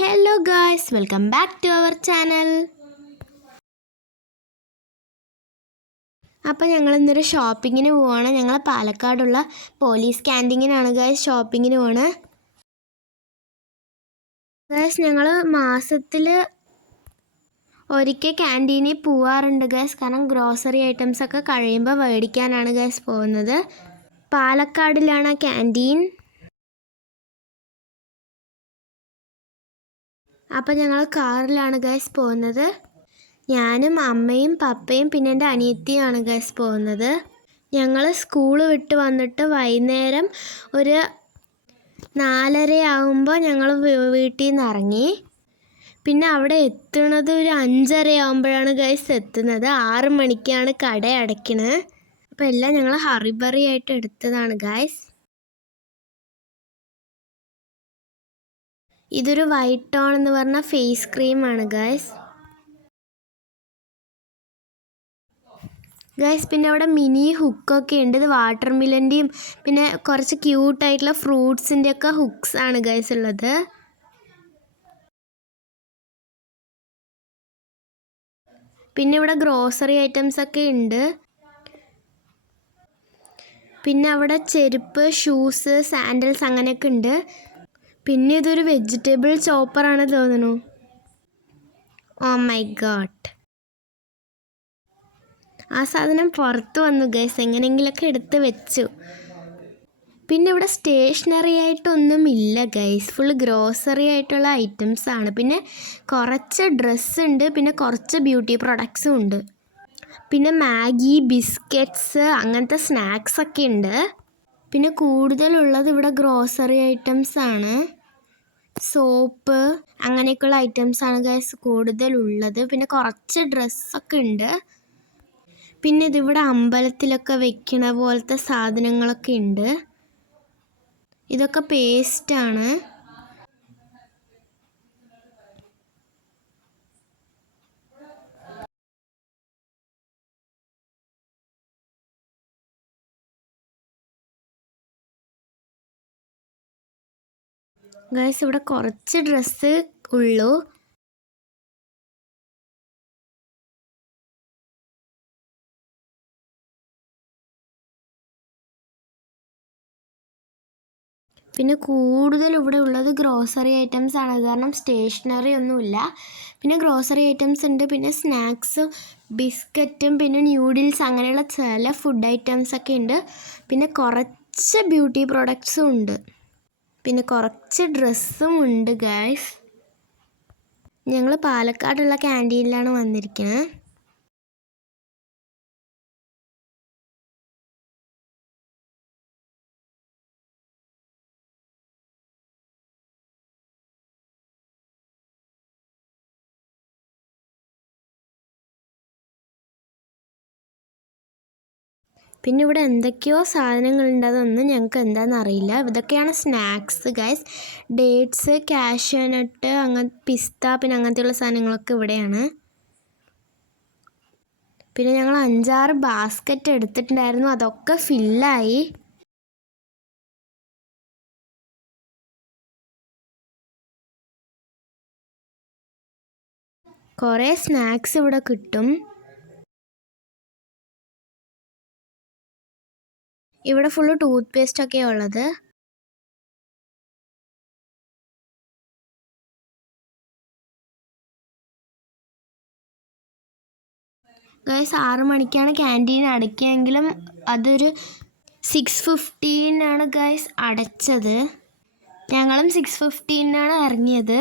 Hello guys, welcome back to our channel. അപ്പോൾ ഞങ്ങൾ ഇന്നൊരു ഷോപ്പിങ്ങിന് പോവാണ്. ഞങ്ങൾ പാലക്കാടുള്ള പോലീസ് ക്യാൻറ്റീനിലാണ് ഗായ്സ് ഷോപ്പിങ്ങിന് പോവാണ്. ഗായ്സ് ഞങ്ങൾ മാസത്തിൽ ഒരിക്കൽ ക്യാൻറ്റീനിൽ പോവാറുണ്ട് ഗായ്സ്. കാരണം ഗ്രോസറി ഐറ്റംസ് ഒക്കെ കഴിയുമ്പോൾ മേടിക്കാനാണ് ഗായ്സ് പോകുന്നത്. പാലക്കാടിലാണ് ക്യാൻറ്റീൻ. അപ്പോൾ ഞങ്ങൾ കാറിലാണ് ഗായ്സ് പോകുന്നത്. ഞാനും അമ്മയും പപ്പയും പിന്നെ എൻ്റെ അനിയത്തിയാണ് ഗായ്സ് പോകുന്നത്. ഞങ്ങൾ സ്കൂൾ വിട്ട് വന്നിട്ട് വൈകുന്നേരം ഒരു 4:30 ആകുമ്പോൾ ഞങ്ങൾ വീട്ടിൽ നിന്ന് ഇറങ്ങി. പിന്നെ അവിടെ എത്തുന്നത് ഒരു 5:30 ആകുമ്പോഴാണ് ഗായ്സ് എത്തുന്നത്. 6 മണിക്കാണ് കട അടയ്ക്കുന്നത്. അപ്പോൾ എല്ലാം ഞങ്ങൾ ഹറിബറി ആയിട്ട് എടുത്തതാണ് ഗായ്സ്. ഇതൊരു വൈറ്റ് ടോൺ എന്ന് പറഞ്ഞ ഫേസ് ക്രീമാണ് ഗായ്സ്. പിന്നെ അവിടെ മിനി ഹുക്കൊക്കെ ഉണ്ട്. ഇത് വാട്ടർ മിലൻ്റെയും പിന്നെ കുറച്ച് ക്യൂട്ടായിട്ടുള്ള ഫ്രൂട്ട്സിൻ്റെ ഒക്കെ ഹുക്സ് ആണ് ഗായ്സ് ഉള്ളത്. പിന്നെ ഇവിടെ ഗ്രോസറി ഐറ്റംസ് ഒക്കെ ഉണ്ട്. പിന്നെ അവിടെ ചെരുപ്പ്, ഷൂസ്, സാൻഡൽസ് അങ്ങനെയൊക്കെ ഉണ്ട്. പിന്നെ ഇതൊരു വെജിറ്റബിൾ ചോപ്പറാണ് തോന്നുന്നു. ഓ മൈ ഗോഡ്, ആ സാധനം പുറത്ത് വന്നു ഗൈസ്. എങ്ങനെയെങ്കിലൊക്കെ എടുത്ത് വെച്ചു. പിന്നെ ഇവിടെ സ്റ്റേഷനറി ആയിട്ടൊന്നും ഇല്ല ഗൈസ്. ഫുൾ ഗ്രോസറി ആയിട്ടുള്ള ഐറ്റംസ് ആണ്. പിന്നെ കുറച്ച് ഡ്രസ്സ് ഉണ്ട്, പിന്നെ കുറച്ച് ബ്യൂട്ടി പ്രൊഡക്ട്സും ഉണ്ട്. പിന്നെ മാഗി, ബിസ്ക്കറ്റ്സ് അങ്ങനത്തെ സ്നാക്സ് ഒക്കെ ഉണ്ട്. പിന്നെ കൂടുതലുള്ളത് ഇവിടെ ഗ്രോസറി ഐറ്റംസ് ആണ്. സോപ്പ് അങ്ങനെയൊക്കെയുള്ള ഐറ്റംസ് ആണ് ഗൈസ് കൂടുതലുള്ളത്. പിന്നെ കുറച്ച് ഡ്രസ്സൊക്കെ ഉണ്ട്. പിന്നെ ഇതിവിടെ അമ്പലത്തിലൊക്കെ വെക്കണ പോലത്തെ സാധനങ്ങളൊക്കെ ഉണ്ട്. ഇതൊക്കെ പേസ്റ്റാണ്. ഗൈസ് ഇവിടെ കുറച്ച് ഡ്രസ്സ് ഉള്ളൂ. പിന്നെ കൂടുതൽ ഇവിടെ ഉള്ളത് ഗ്രോസറി ഐറ്റംസ് ആണ്. കാരണം സ്റ്റേഷനറി ഒന്നുമില്ല. പിന്നെ ഗ്രോസറി ഐറ്റംസ് ഉണ്ട്. പിന്നെ സ്നാക്സ്, ബിസ്ക്കറ്റും പിന്നെ ന്യൂഡിൽസ് അങ്ങനെയുള്ള ചില ഫുഡ് ഐറ്റംസ് ഒക്കെ ഉണ്ട്. പിന്നെ കുറച്ച് ബ്യൂട്ടി പ്രൊഡക്ട്സും ഉണ്ട്. പിന്നെ കുറച്ച് ഡ്രസ്സും ഉണ്ട് ഗൈസ്. ഞങ്ങൾ പാലക്കാടുള്ള ക്യാൻറ്റീനിലാണ് വന്നിരിക്കുന്നത്. പിന്നെ ഇവിടെ എന്തൊക്കെയോ സാധനങ്ങളുണ്ട്, അതൊന്നും ഞങ്ങൾക്ക് എന്താണെന്ന് അറിയില്ല. ഇതൊക്കെയാണ് സ്നാക്സ് ഗൈസ്. ഡേറ്റ്സ്, കാഷ്യൂനട്ട്, പിസ്ത പിന്നെ അങ്ങനത്തെയുള്ള സാധനങ്ങളൊക്കെ ഇവിടെയാണ്. പിന്നെ ഞങ്ങൾ 5-6 ബാസ്ക്കറ്റ് എടുത്തിട്ടുണ്ടായിരുന്നു, അതൊക്കെ ഫില്ലായി. കുറേ സ്നാക്സ് ഇവിടെ കിട്ടും. ഇവിടെ ഫുള്ള് ടൂത്ത് പേസ്റ്റ് ഒക്കെയാണ് ഉള്ളത്. ഗൈസ് 6 മണിക്കാണ് ക്യാൻറ്റീൻ അടയ്ക്കുകയെങ്കിലും അതൊരു 6:15 ഗൈസ് അടച്ചത്. ഞങ്ങളും 6:15 ഇറങ്ങിയത്.